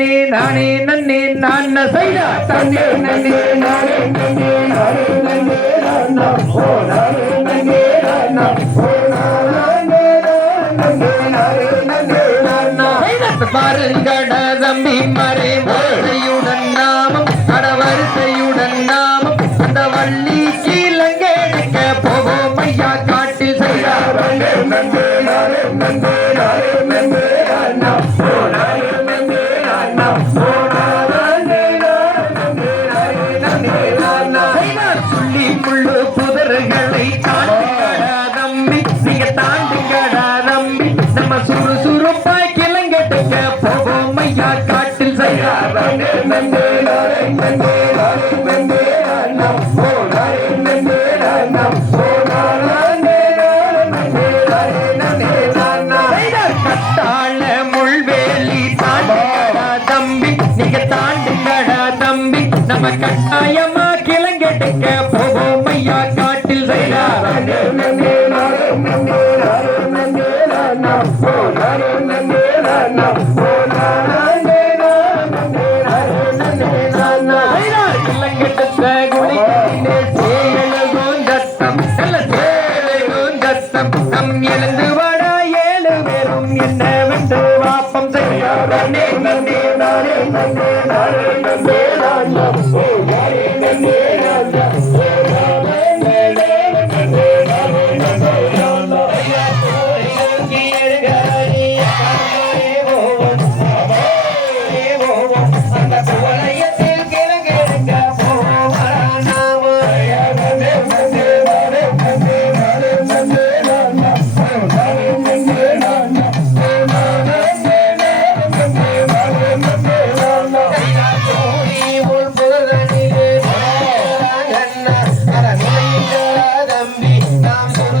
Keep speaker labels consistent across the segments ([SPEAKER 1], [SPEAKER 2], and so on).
[SPEAKER 1] நன்னே நானே நன்னே நான் செய்தா தன்னே நன்னே நானே நன்னே நானே நன்னே நானா ஓ நானே நன்னே நானா ஓ நானே நன்னே நானே நன்னே நானா பாருங்கட தம்பி மறை வரிசையுடன் நாமம் அடவரிசையுடன் நாமம் ஓ நானே நன்றே நானே நன்றே நானா செய்தார் புள்ளி முள்ளு புதர்களை தாண்டுங்கடா தம்பி நீங்க தாண்டுங்கடா நம்ம சுறுசுறுப்பாய் கிளங்கட்டுங்க போவோம் ஐயா காட்டில் நம்ம கட்டாயமா கிளங்கெடுக்க போவோம் ஐயா காட்டில் செய்தார் தம்பி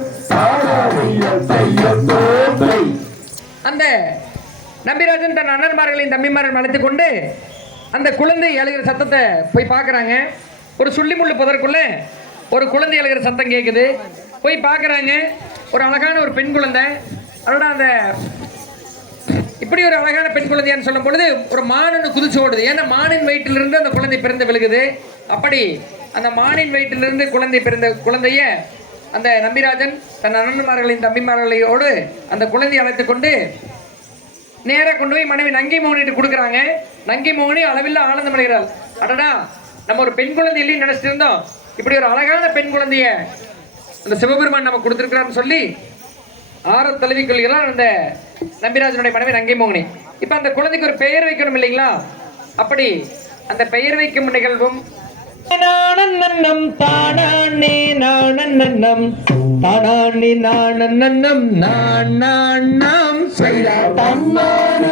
[SPEAKER 2] அந்த நம்பிராஜன் தன் அண்ணன்மார்களையும் தம்பிமார்கள் அழைத்து கொண்டு அந்த குழந்தை எழுகிற சத்தத்தை போய் பார்க்குறாங்க. ஒரு சுள்ளி முள்ளு புதற்குள்ள ஒரு குழந்தை எழுகிற சத்தம் கேட்குது போய் பார்க்குறாங்க. ஒரு அழகான ஒரு பெண் குழந்தை. அதோட அந்த இப்படி ஒரு அழகான பெண் குழந்தையான்னு சொல்லும் பொழுது ஒரு மானன் குதிச்சு ஓடுது. ஏன்னா மானின் வயிற்றிலிருந்து அந்த குழந்தை பிறந்து விழுகுது. அப்படி அந்த மானின் வயிற்றிலிருந்து குழந்தை பிறந்த குழந்தைய அந்த நம்பிராஜன் தன் அண்ணன்மார்களின் தம்பிமார்களையோடு அந்த குழந்தையை அழைத்து கொண்டு நேராக கொண்டு போய் மனைவி நங்கை மோகனிட்டு கொடுக்குறாங்க. நங்கை மோகனி அளவில் ஆனந்தம் அடைகிறாள். அடடா நம்ம ஒரு பெண் குழந்தை இல்லைன்னு நினைச்சிட்டு இருந்தோம் இப்படி ஒரு அழகான பெண் குழந்தைய அந்த சிவபெருமான் நம்ம கொடுத்துருக்கிறான்னு சொல்லி ஆற தழுவி கொள்கிறான் அந்த நம்பிராஜனுடைய மனைவி நங்கை மோகினி. இப்போ அந்த குழந்தைக்கு ஒரு பெயர் வைக்கணும் இல்லைங்களா? அப்படி அந்த பெயர் வைக்கும் நிகழ்வும் நானன்னம் தானானே நானன்னம் தானானே நானன்னம் நான் நான் நாம் செய்தா தன்னானே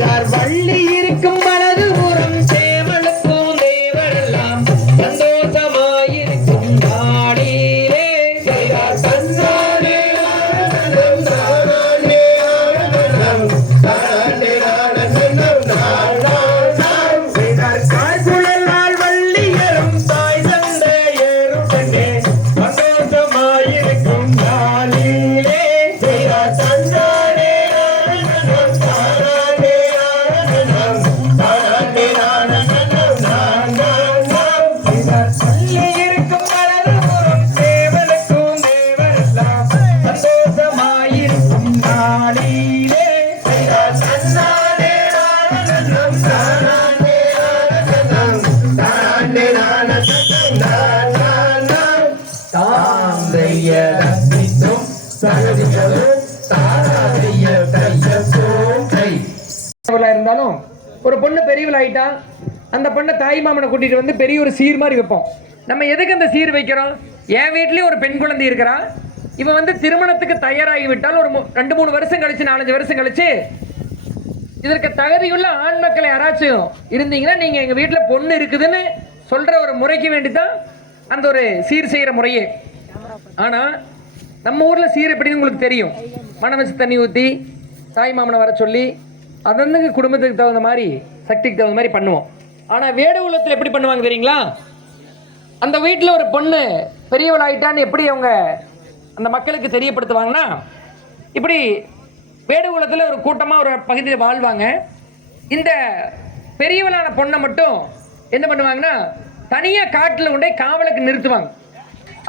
[SPEAKER 1] செய்தார் வள்ளி
[SPEAKER 2] ஒரு பொண்ணு பெரியவள் ஆகிட்டா அந்த பொண்ணை தாய் மாமனை கூட்டிகிட்டு வந்து பெரிய ஒரு சீர் மாதிரி வைப்போம். நம்ம எதுக்கு அந்த சீர் வைக்கிறோம்? என் வீட்லேயும் ஒரு பெண் குழந்தை இருக்கிறா. இவன் வந்து திருமணத்துக்கு தயாராகி விட்டால் ஒரு ரெண்டு மூணு வருஷம் கழிச்சு நாலஞ்சு வருஷம் கழிச்சு இதற்கு தகுதியுள்ள ஆண் மக்கள் யாராச்சும் இருந்தீங்கன்னா நீங்கள் எங்கள் வீட்டில் பொண்ணு இருக்குதுன்னு சொல்கிற ஒரு முறைக்கு வேண்டி தான் அந்த ஒரு சீர் செய்கிற முறையே. ஆனால் நம்ம ஊரில் சீர் எப்படின்னு உங்களுக்கு தெரியும். மணம் வச்சு தண்ணி ஊற்றி தாய் மாமனை வர சொல்லி அதந்தங்க குடும்பத்துக்கு தகுந்த மாதிரி சக்திக்கு தகுந்த மாதிரி பண்ணுவோம். ஆனால் வேடு உலகத்தில் எப்படி பண்ணுவாங்க தெரியுங்களா? அந்த வீட்டில் ஒரு பொண்ணு பெரியவளாயிட்டான்னு எப்படி அவங்க அந்த மக்களுக்கு தெரியப்படுத்துவாங்கன்னா இப்படி வேடுகுலத்தில் ஒரு கூட்டமாக ஒரு பகுதியில் வாழ்வாங்க. இந்த பெரியவளான பொண்ணை மட்டும் என்ன பண்ணுவாங்கன்னா தனியாக காட்டில் கொண்டே காவலுக்கு நிறுத்துவாங்க.